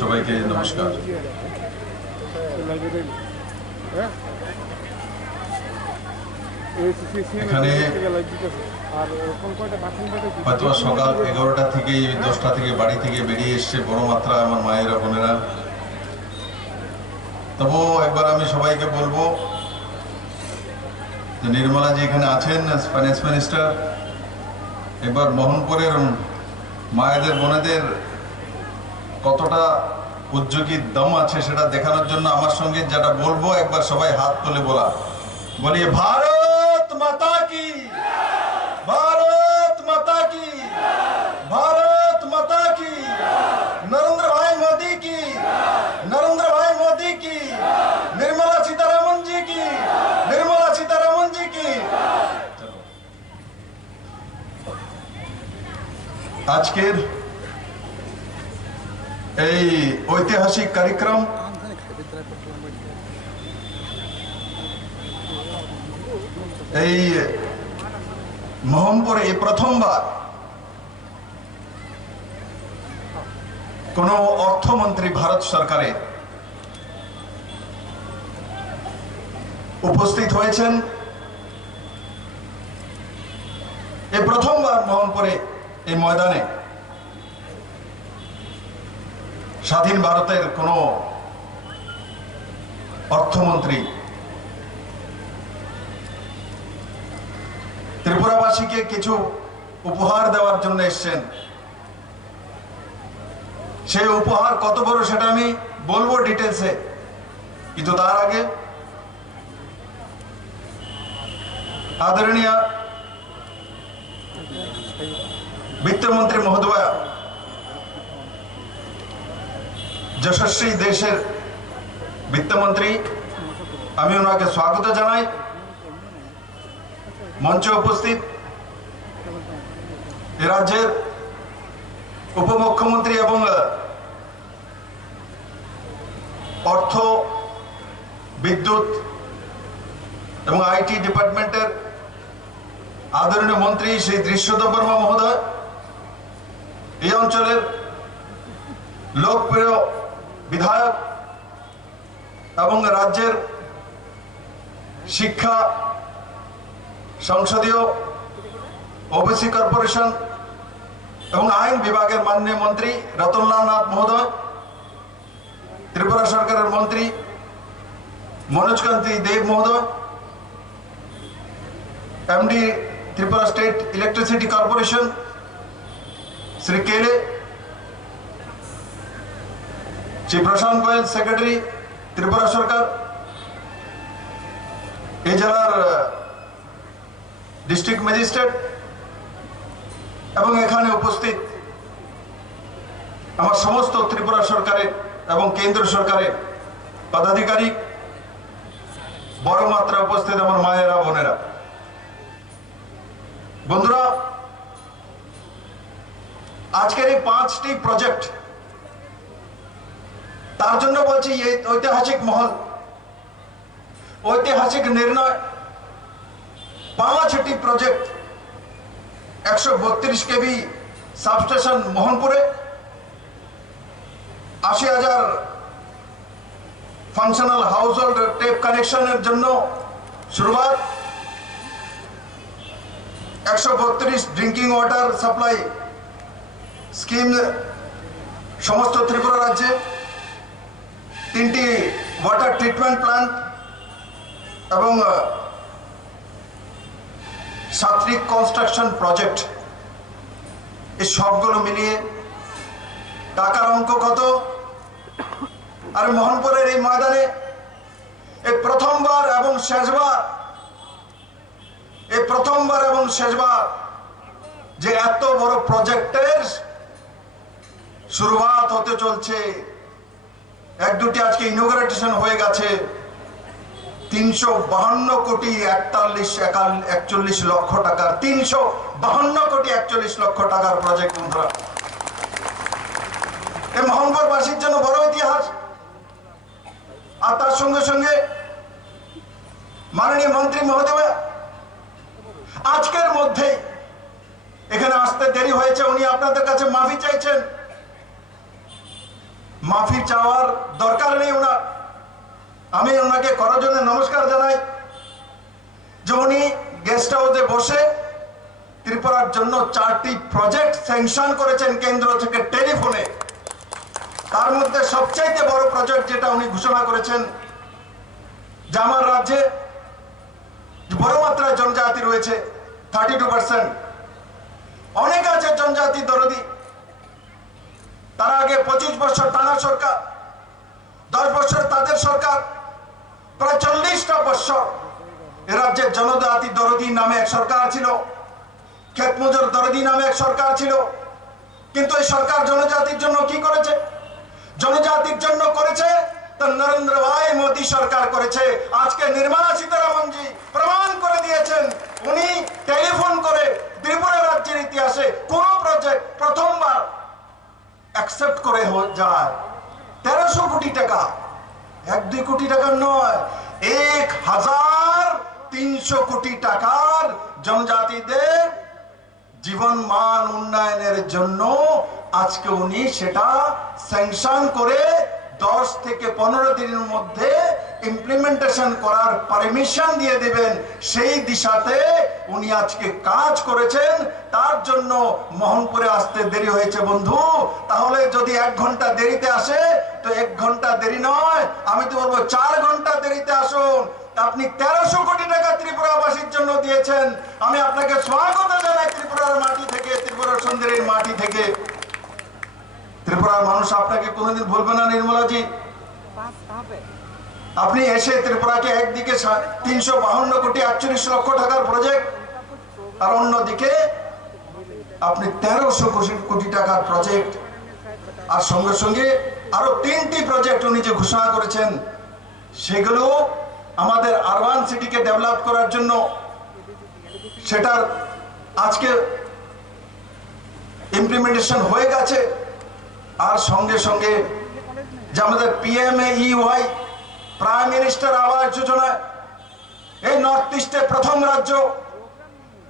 সবাইকে নমস্কার। এখানে হয়তো সকাল 11টা থেকে 10টা থেকে বাড়ি থেকে বেরিয়ে এসছে বড় মাত্রা আমার মায়েরা বোনেরা। তবুও একবার আমি সবাইকে বলবো যে নির্মলা জি এখানে আছেন ফাইন্যান্স মিনিস্টার, এবার মোহনপুরের মায়েদের বোনেদের কতটা উদ্যোগীর দম আছে সেটা দেখানোর জন্য আমার সঙ্গে যেটা বলবো একবার সবাই হাত তুলে বলিয়ে ভারত মাতা কি, ভারত মাতা কি, ভারত মাতা কি, নরেন্দ্র ভাই মোदी की, नरेंद्र भाई मोदी की, निर्मला सीतारमन जी की, निर्मला सीतारमन जी की। আজকের এই ঐতিহাসিক কার্যক্রম এই মোহনপুরে এই প্রথমবার কোন অর্থমন্ত্রী ভারত সরকারের উপস্থিত হয়েছেন। এই প্রথমবার মোহনপুরে এই ময়দানে স্বাধীন ভারতের কোন অর্থমন্ত্রী ত্রিপুরাবাসীকে কিছু উপহার দেওয়ার জন্য এসেছেন। সেই উপহার কত বড় সেটা আমি বলবো ডিটেলসে, কিন্তু তার আগে आदरणीय वित्तमंत्री महोदय यशस्वी देशेर वित्तमंत्री आमी ओनाके स्वागत जानाई। मंचे उपस्थित राज्येर उपमुख्यमंत्री एवं अर्थ विद्युत एवं आईटी डिपार्टमेंटेर आदरणीय मंत्री श्री दृश्यदेव बर्मा महोदय, এই অঞ্চলের লোকপ্রিয় বিধায়ক এবং রাজ্যের শিক্ষা সংসদীয় ওবিসি কর্পোরেশন এবং আইন বিভাগের মাননীয় মন্ত্রী রতনলাল নাথ মহোদয়, ত্রিপুরা সরকারের মন্ত্রী मनोज कांति देव महोदय, MD Tripura state electricity corporation Shri केले, श्री प्रशांत गोयल सेक्रेटरी त्रिपुरा सरकार, ए जिलार डिस्ट्रिक्ट मैजिस्ट्रेट एवं एखाने उपस्थित आमार समस्त त्रिपुरा सरकारेर एवं केंद्र सरकारेर पदाधिकारी, बड़ मात्रा उपस्थित आमार मायेरा बोनेरा, बंधुरा आजकेर এই 5টি প্রজেক্ট তার জন্য বলছি এই ঐতিহাসিক মহল ঐতিহাসিক নির্ণয়। 5টি প্রজেক্ট 132 কেভি সাবস্টেশন মোহনপুরে, 80,000 ফাংশনাল হাউসহোল্ড টেপ কানেকশনের জন্য শুরুয়াত, 132 ড্রিঙ্কিং ওয়াটার সাপ্লাই স্কিম সমস্ত ত্রিপুরা রাজ্যে, 3টি ওয়াটার ট্রিটমেন্ট প্ল্যান্ট এবং 7টি কনস্ট্রাকশন প্রজেক্ট। এই সবগুলো মিলিয়ে টাকার অঙ্ক কত? আর মোহনপুরের এই ময়দানে এই প্রথমবার এবং শেষবার যে এত বড় প্রজেক্টের শুরুয়াত হতে চলছে। এক দুটি আজকে ইনোগ্রেশন হয়ে গেছে। 352 কোটি 41 লক্ষ টাকার 352 কোটি 41 লক্ষ টাকার প্রজেক্ট। বন্ধুরা, এই মোহনপুরবাসীর জন্য বড় ইতিহাস। আর তার সঙ্গে সঙ্গে মাননীয় মন্ত্রী মহোদয় আজকের মধ্যে এখানে আসতে দেরি হয়েছে, উনি আপনাদের কাছে মাফি চাইছেন। মাফি চাওয়ার দরকার নেই ওনার। আমি ওনাকে করজনে নমস্কার জানাই যে উনি গেস্ট হাউসে বসে ত্রিপুরার জন্য 4টি প্রজেক্ট স্যাংশন করেছেন কেন্দ্র থেকে টেলিফোনে। তার মধ্যে সবচাইতে বড় প্রজেক্ট যেটা উনি ঘোষণা করেছেন যে আমার রাজ্যে বড় মাত্রায় জনজাতি রয়েছে 32%। অনেক আছে জনজাতি দরদি, তার আগে 25 বছর টানা সরকার, 10 বছর তাদের সরকার, প্রায় 40টা বছর এ রাজ্যের জনজাতি দরদি নামে এক সরকার ছিল, ক্ষেত মজুর দরদি নামে এক সরকার ছিল। কিন্তু এই সরকার জনজাতির জন্য কি করেছে? জনজাতির জন্য করেছে তো নরেন্দ্র ভাই মোদী সরকার করেছে। আজকে নির্মলা সীতারামনজি প্রমাণ করে দিয়েছেন, উনি টেলিফোন করে ত্রিপুরা রাজ্যের ইতিহাসে কোন প্রজেক্ট প্রথমবার অ্যাকসেপ্ট করে যায়। 1300 কোটি টাকা, 1-2 কোটি টাকার নয়, 1300 কোটি টাকার জনজাতিদের জীবন মান উন্নয়নের জন্য আজকে উনি সেটা স্যাংশন করে 10 থেকে 15 দিনের মধ্যে ইমপ্লিমেন্টেশন করার পারমিশন দিয়ে দেবেন। সেই দিশাতে উনি আজকে কাজ করেছেন। তার জন্য মোহনপুরে আসতে দেরি হয়েছে বন্ধু। তাহলে যদি 1 ঘন্টা দেরিতে আসে তো 1 ঘন্টা দেরি নয়, আমি তো বলবো 4 ঘন্টা দেরিতে আসুন। আপনি 1300 কোটি টাকা ত্রিপুরাবাসীর জন্য দিয়েছেন। আমি আপনাকে স্বাগত জানাই ত্রিপুরার মাটি থেকে, ত্রিপুরার সুন্দরীর মাটি থেকে। ত্রিপুরার মানুষ আপনাকে কোনোদিন ভুলবে না নির্মলাজি। আপনি এসে ত্রিপুরাকে একদিকে 352 কোটি 48 লক্ষ টাকার প্রজেক্ট, আর অন্যদিকে আপনি 1300 কোটি টাকার প্রজেক্ট, আর সঙ্গে সঙ্গে আরো 3টি প্রজেক্ট উনি যে ঘোষণা করেছেন সেগুলো আমাদের আরবান সিটিকে ডেভেলপ করার জন্য, সেটার আজকে ইমপ্লিমেন্টেশন হয়ে গেছে। আর সঙ্গে সঙ্গে যে আমাদের PMAEY prime minister Awas Yojana, এই নর্থ ইস্টে প্রথম রাজ্য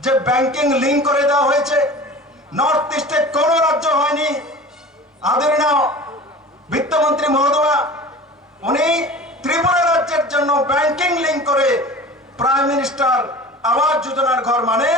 যে ব্যাংকিং লিঙ্ক করে দেওয়া হয়েছে। নর্থ ইস্টে কোন রাজ্য হয়নি। আদরণীয় বিত্তমন্ত্রী মহোদয়া উনি ত্রিপুরা রাজ্যের জন্য ব্যাংকিং লিঙ্ক করে প্রাইম মিনিস্টার আবাস যোজনার ঘর মানে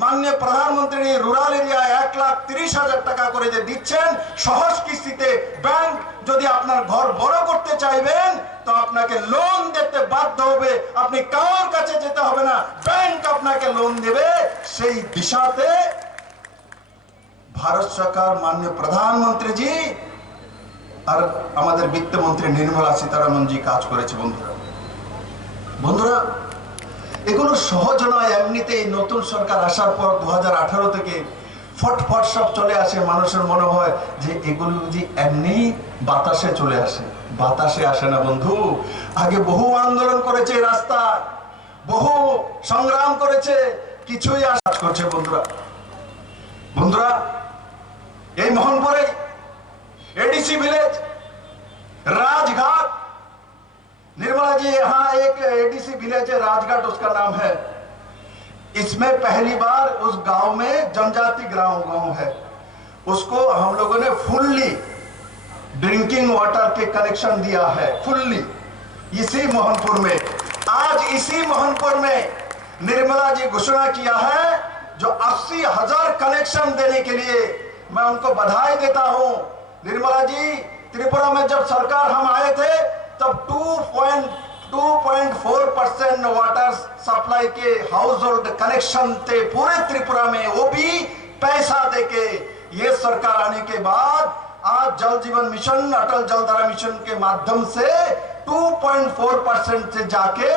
মাননীয় প্রধানমন্ত্রী রুরাল এরিয়ায় 1,30,000 টাকা করে যে দিচ্ছেন সহজ কিস্তিতে। ব্যাংক যদি আপনার ঘর বড় করতে চাইবেন তো আপনাকে লোন দিতে বাধ্য হবে, আপনি কারোর কাছে যেতে হবে না, ব্যাংক আপনাকে লোন দেবে। সেই দিশাতে ভারত সরকার মাননীয় প্রধানমন্ত্রীজি আর আমাদের বিত্তমন্ত্রী নির্মলা সীতারামনজি কাজ করেছে। বন্ধুরা এগুলো সহজ নয়। এমনিতেই নতুন সরকার আসার পর 2018 থেকে ফটফট সব চলে আসে। মানুষের মনে হয় যে এগুলো যদি এমনি বাতাসে চলে আসে, বাতাসে আসে না বন্ধু। আগে বহু আন্দোলন করেছে, রাস্তা বহু সংগ্রাম করেছে, কিছুই আশা করছে। বন্ধুরা এই মোহনপুরে एडीसी विलेज राजघाट, निर्मला जी यहाँ एक एडीसी विलेज है राजघाट उसका नाम है। इसमें पहली बार उस गांव में जनजाति गांव है, उसको हम लोगों ने फुल्ली ड्रिंकिंग वाटर के कनेक्शन दिया है, फुल्ली इसी मोहनपुर में। आज इसी मोहनपुर में निर्मला जी घोषणा किया है जो 80,000 कनेक्शन देने के लिए। मैं उनको बधाई देता हूं। निर्मला जी त्रिपुरा में जब सरकार हम आए थे तब 2.4% वाटर सप्लाई के हाउस होल्ड कनेक्शन थे पूरे त्रिपुरा में, वो भी पैसा देके। ये सरकार आने के बाद आज जल जीवन मिशन, अटल जलधारा मिशन के माध्यम से 2.4% से जाके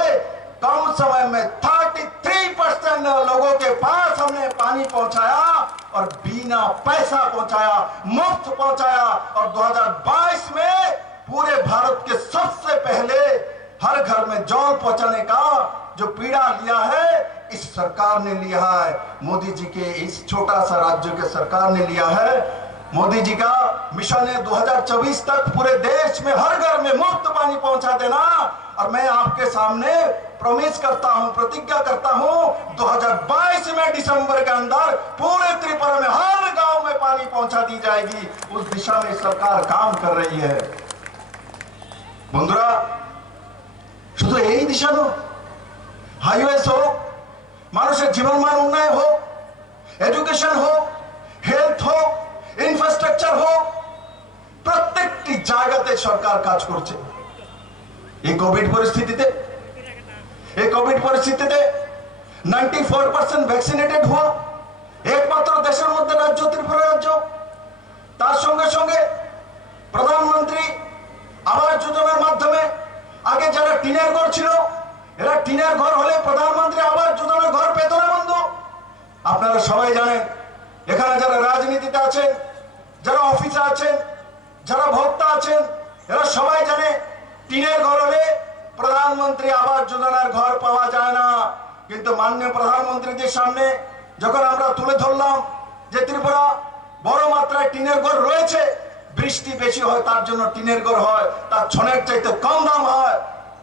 कम समय में 33% लोगों के पास हमने पानी पहुंचाया और बिना पैसा पहुंचाया, मुफ्त पहुंचाया। और 2022 में पूरे भारत के सबसे पहले हर घर में जल पहुंचाने का जो पीड़ा लिया है इस सरकार ने लिया है। मोदी जी के इस छोटा सा राज्य के सरकार ने लिया है। मोदी जी का मिशन है 2024 तक पूरे देश में हर घर में मुफ्त पानी पहुंचा देना। और मैं आपके सामने प्रॉमिस करता हूं, प्रतिज्ञा करता हूं, 2022 में दिसंबर के अंदर पूरे त्रिपुरा में हर गांव में पानी पहुंचा दी जाएगी। उस दिशा में सरकार काम कर रही है। बंधुरा, শুধু এই দিশা নয়, হাইওয়েজ হোক, মানুষের জীবনমান উন্নয়ন হোক, এডুকেশন হোক, হেলথ হোক, ইনফ্রাস্ট্রাকচার হোক, প্রত্যেকটি জায়গাতে সরকার কাজ করছে। এই কোভিড পরিস্থিতিতে 94% ভ্যাকসিনেটেড হওয়া একমাত্র দেশের মধ্যে রাজ্য ত্রিপুরা রাজ্য। তার সঙ্গে সঙ্গে প্রধানমন্ত্রী আবাস যোজনার মাধ্যমে আগে যারা টিনের ঘর ছিল, এরা টিনের ঘর হলে প্রধানমন্ত্রী আবাস যোজনার ঘর পেত না বন্ধু। আপনারা সবাই জানেন, এখানে যারা রাজনীতিতে আছেন, যারা অফিসে আছেন, যারা ভোক্তা আছেন, এরা সবাই জানে টিনের ঘর হলে প্রধানমন্ত্রী আবাস যোজনার ঘর পাওয়া যায় না। কিন্তু মাননীয় প্রধানমন্ত্রীদের সামনে যখন আমরা তুলে ধরলাম যে ত্রিপুরা বড় মাত্রায় টিনের ঘর রয়েছে, বৃষ্টি বেশি হয় তার জন্য টিনের ঘর হয়, তার ছনের চাইতে কম দাম হয়,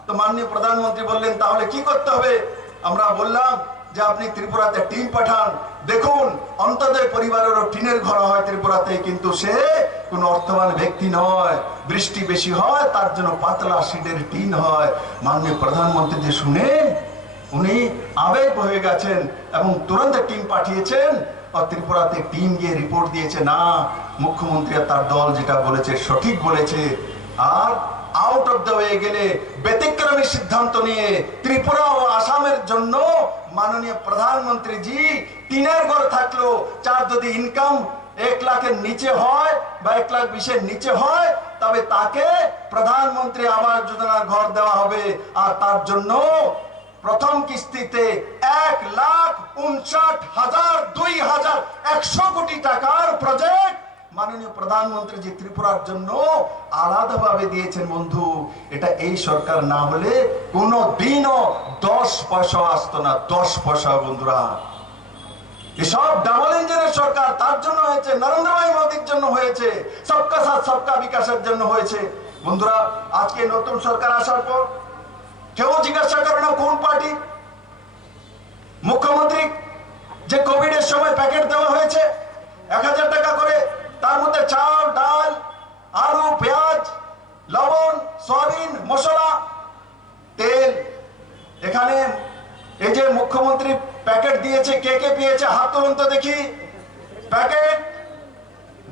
তো মাননীয় প্রধানমন্ত্রী বললেন তাহলে কি করতে হবে? আমরা বললাম যে আপনি ত্রিপুরাতে টিম পাঠান, দেখুন অন্তদয় পরিবারেরও টিনের ঘর হয় ত্রিপুরাতে, কিন্তু সে কোনো অর্থবান ব্যক্তি নয়, বৃষ্টি বেশি হয় তার জন্য পাতলা শিটের টিন হয়। মাননীয় প্রধানমন্ত্রী যে শুনে উনি আবেগ হয়ে গেছেন এবং তুরন্ত টিম পাঠিয়েছেন, আর ত্রিপুরাতে টিম গিয়ে রিপোর্ট দিয়েছে না মুখ্যমন্ত্রী আর তার দল যেটা বলেছে সঠিক বলেছে। আর আউট অফ দ্য ওয়ে গেলে ব্যতিক্রমী সিদ্ধান্ত নিয়ে ত্রিপুরা ও আসামের জন্য মাননীয় প্রধানমন্ত্রী জি টিনের ঘর থাকলো চার যদি ইনকাম 1 লাখের নিচে হয় বা 1,20,000 নিচে হয়, তবে তাকে প্রধানমন্ত্রী আবাস যোজনার ঘর দেওয়া হবে। আর তার জন্য প্রথম কিস্তিতে 1,59,2,100 কোটি টাকার প্রজেক্ট মাননীয় প্রধানমন্ত্রী জি ত্রিপুরার জন্য আলাদাভাবে দিয়েছেন বন্ধু। এটা এই সরকার না হলে কোনো দিনও 10 পয়সা আসতো না, 10 পয়সা বন্ধুরা। এসব ডাবল ইঞ্জিনের সরকার তার জন্য হয়েছে, নরেন্দ্র ভাই মোদীর জন্য হয়েছে, সবকা সাথ সবকা বিকাশের জন্য হয়েছে। বন্ধুরা, আজকে নতুন সরকার আসার পর কেউ জিজ্ঞাসা করে না কোন পার্টি। মুখ্যমন্ত্রী যে কোভিড এর সময় প্যাকেট দেওয়া হয়েছে 1000 টাকা করে, তার মধ্যে চাল, ডাল, আলু, পেঁয়াজ, লবণ, সয়াবিন, মশলা, তেল, এখানে এই যে মুখ্যমন্ত্রী প্যাকেট দিয়েছে, কে কে পেয়েছে হাত তুলুন তো দেখি। প্যাকেট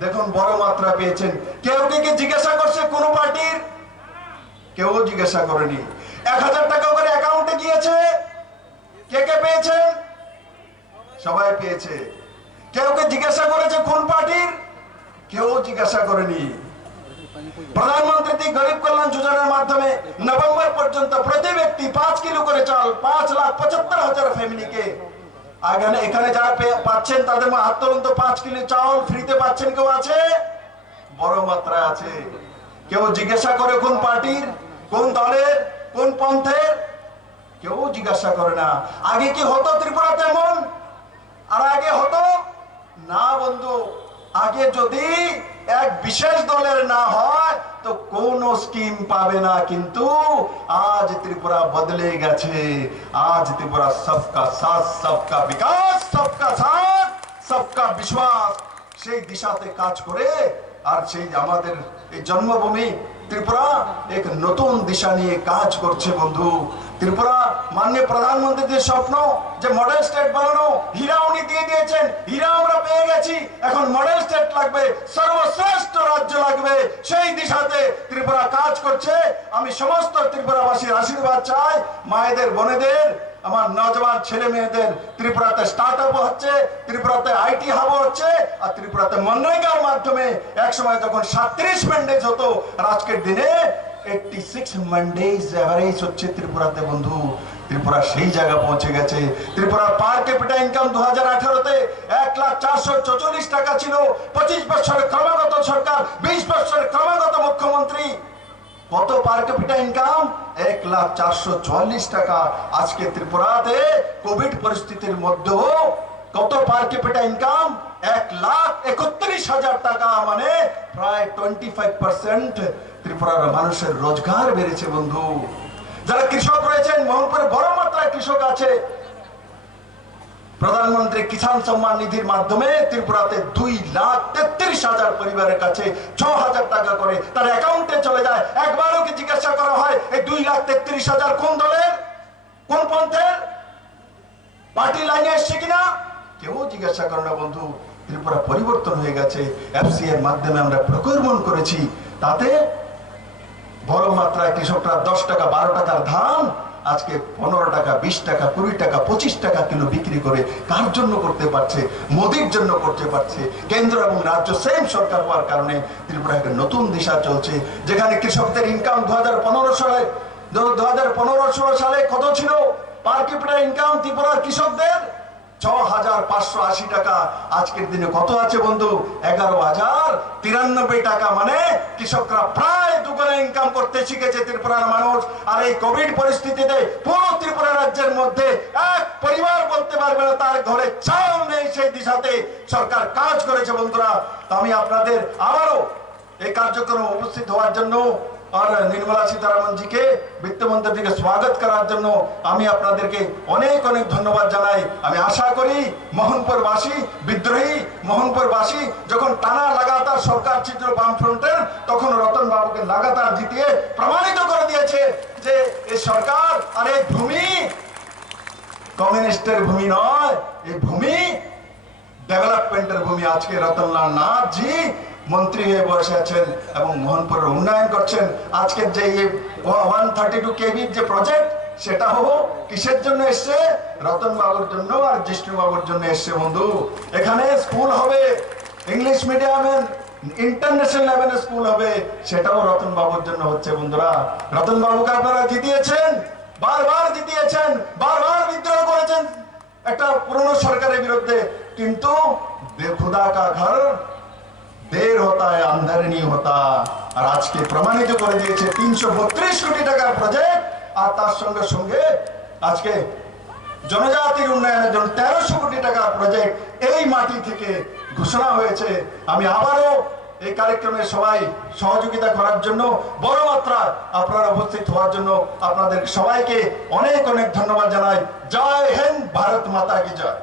দেখুন বড় মাত্রা পেয়েছেন। কেউ কি জিজ্ঞাসা করছে কোন পার্টির? কেউ জিজ্ঞাসা করেনি। 1000 টাকা করে অ্যাকাউন্টে গিয়েছে, কে কে পেয়েছে? সবাই পেয়েছে। কেউ কে জিজ্ঞাসা করেছে কোন পার্টির? কেউ জিজ্ঞাসা করেনি। প্রধানমন্ত্রী গরিব কল্যাণ যোজনার মাধ্যমে নভেম্বর পর্যন্ত প্রতি ব্যক্তি 5 কিলো করে চাল, 5,75,000 ফ্যামিলিকে এখানে যারা পাচ্ছেন তাদের হাত তুলুন তো। 5 কিলো চাল ফ্রিতে পাচ্ছেন কেউ আছে? বড় মাত্রায় আছে। কেউ জিজ্ঞাসা করে কোন পার্টির, কোন দলের, কোন পন্থের? কেউ জিজ্ঞাসা করে না। আগে কি হতো ত্রিপুরাতে এমন? আর আগে হতো না বন্ধু। আগে যদি এক বিশেষ দলের না হয় তো কোন স্কিম পাবে না, কিন্তু আজ ত্রিপুরা বদলে গেছে। আজ ত্রিপুরা সবকা সাথ সবকা বিকাশ, সবকা সাথ সবকা বিশ্বাস সেই দিশাতে কাজ করে। আর সেই আমাদের এই জন্মভূমি ত্রিপুরা এক নতুন দিশা নিয়ে কাজ করছে বন্ধু। ত্রিপুরা মাননীয় প্রধানমন্ত্রীর স্বপ্ন যে মডেল স্টেট বানানো, হীরা উনি দিয়ে দিয়েছেন, হীরা আমরা পেয়ে গেছি, এখন মডেল স্টেট লাগবে, সর্বশ্রেষ্ঠ রাজ্য লাগবে, সেই দিশাতে ত্রিপুরা কাজ করছে। আমি সমস্ত ত্রিপুরাবাসীর আশীর্বাদ চাই, মায়েদের, বোনেদের, আমার নজওয়ান ছেলে মেয়েদের। ত্রিপুরাতে স্টার্টআপ হচ্ছে, ত্রিপুরাতে আইটি হাব হচ্ছে, আর ত্রিপুরাতে মনরেগার মাধ্যমে একসময় যখন 37 ম্যান্ডেজ হতো, আর আজকের দিনে 86 ম্যান্ডেজ এভারেজ হচ্ছে ত্রিপুরাতে বন্ধু। ত্রিপুরা সেই জায়গা পৌঁছে গেছে। ত্রিপুরার পার ক্যাপিটা ইনকাম 2018-তে 1,04,44 টাকা ছিল। 25 বছরের ক্রমাগত সরকার, 20 বছরের ক্রমাগত মুখ্যমন্ত্রী, কত পার ক্যাপিটা ইনকাম? 1,04,44 টাকা। আজকে ত্রিপুরাতে কোভিড পরিস্থিতির মধ্যেও কত পার ক্যাপিটা ইনকাম? 1,31,000 টাকা, মানে প্রায় 25% ত্রিপুরার মানুষের রোজগার বেড়েছে বন্ধু। যারা কৃষক রয়েছেন, মোহনপুরে বড় মাত্রায় কৃষক আছে, প্রধানমন্ত্রী কিষাণ সম্মান নিধির মাধ্যমে ত্রিপুরাতে 2,33,000 পরিবারের কাছে 6,000 টাকা করে তার অ্যাকাউন্টে চলে যায়। একবারও কি জিজ্ঞাসা করা হয় এই 2,33,000 কোন দলের, কোন পন্থের, পার্টি লাইনে এসছে কিনা? কেউ জিজ্ঞাসা করে না বন্ধু। ত্রিপুরা পরিবর্তন হয়ে গেছে। এফসি এর মাধ্যমে আমরা প্রকরণ করেছি, তাতে বড় মাত্রায় কৃষকরা 10 টাকা 12 টাকার ধান আজকে 15 টাকা 20 টাকা 20 টাকা 25 টাকা কিলো বিক্রি করে কার জন্য করতে পারছে? মোদির জন্য করতে পারছে। কেন্দ্র এবং রাজ্য সেম সরকার হওয়ার কারণে ত্রিপুরা একটা নতুন দিশা চলছে, যেখানে কৃষকদের ইনকাম 2015-16 সালে কত ছিল? পার ক্যাপিটা ইনকাম ত্রিপুরার কৃষকদের 6,580 টাকা। আজকের দিনে কত আছে বন্ধু? 11,093 টাকা। মানে কৃষকরা প্রায় দুগুণে ইনকাম করতে শিখেছে ত্রিপুরার মানুষ। আর এই কোভিড পরিস্থিতিতে পুরো ত্রিপুরা রাজ্যের মধ্যে এক পরিবার বলতে পারবে না তার ঘরে চাল নেই, সেই দিশাতে সরকার কাজ করেছে বন্ধুরা। তো আমি আপনাদের আবারও এই কার্যক্রমে উপস্থিত হওয়ার জন্য আর নির্মলা সীতারামন জিকে, বিত্তমন্ত্রীকে স্বাগত করার জন্য আমি আপনাদেরকে অনেক অনেক ধন্যবাদ জানাই। আমি আশা করি মোহনপুরবাসী, বিদ্রোহী মোহনপুরবাসী যখন টানা লাগাতার সরকার ছিল বামফ্রন্টের, তখন রতন বাবুকে লাগাতার জিতিয়ে প্রমাণিত করে দিয়েছে যে এই সরকার আর এই ভূমি কমিউনিস্টের ভূমি নয়, এই ভূমি ডেভেলপমেন্টের ভূমি। আজকে রতনলাল নাথ জি মন্ত্রী হয়ে বসে আছেন এবং মোহনপুরের উন্নয়ন করছেন। আজকের যে 132 কেবির যে প্রজেক্ট, সেটা হবো কিসের জন্য এসছে? রতন বাবুর জন্য আর জিষ্ণু বাবুর জন্য এসছে বন্ধু। এখানে স্কুল হবে, ইংলিশ মিডিয়ামে ইন্টারন্যাশনাল লেভেলে স্কুল হবে, সেটাও রতন বাবুর জন্য হচ্ছে বন্ধুরা। রতন বাবুকে আপনারা জিতিয়েছেন, বারবার জিতিয়েছেন, বারবার বিদ্রোহ করেছেন একটা পুরনো সরকারের বিরুদ্ধে, কিন্তু বেখুদা কা ঘর দের হতা है अंदर नहीं होता। আর আজকে প্রমাণিত করে দিয়েছে 332 কোটি টাকার প্রজেক্ট, আর তার সঙ্গে সঙ্গে আজকে জনজাতির উন্নয়নের জন্য 1300 কোটি টাকার প্রজেক্ট এই মাটি থেকে ঘোষণা হয়েছে। আমি আবারও এই কার্যক্রমে সবাই সহযোগিতা করার জন্য, বড় মাত্রায় আপনারা উপস্থিত হওয়ার জন্য আপনাদের সবাইকে অনেক অনেক ধন্যবাদ জানাই। জয় হিন্দ, ভারত মাতা কি জয়।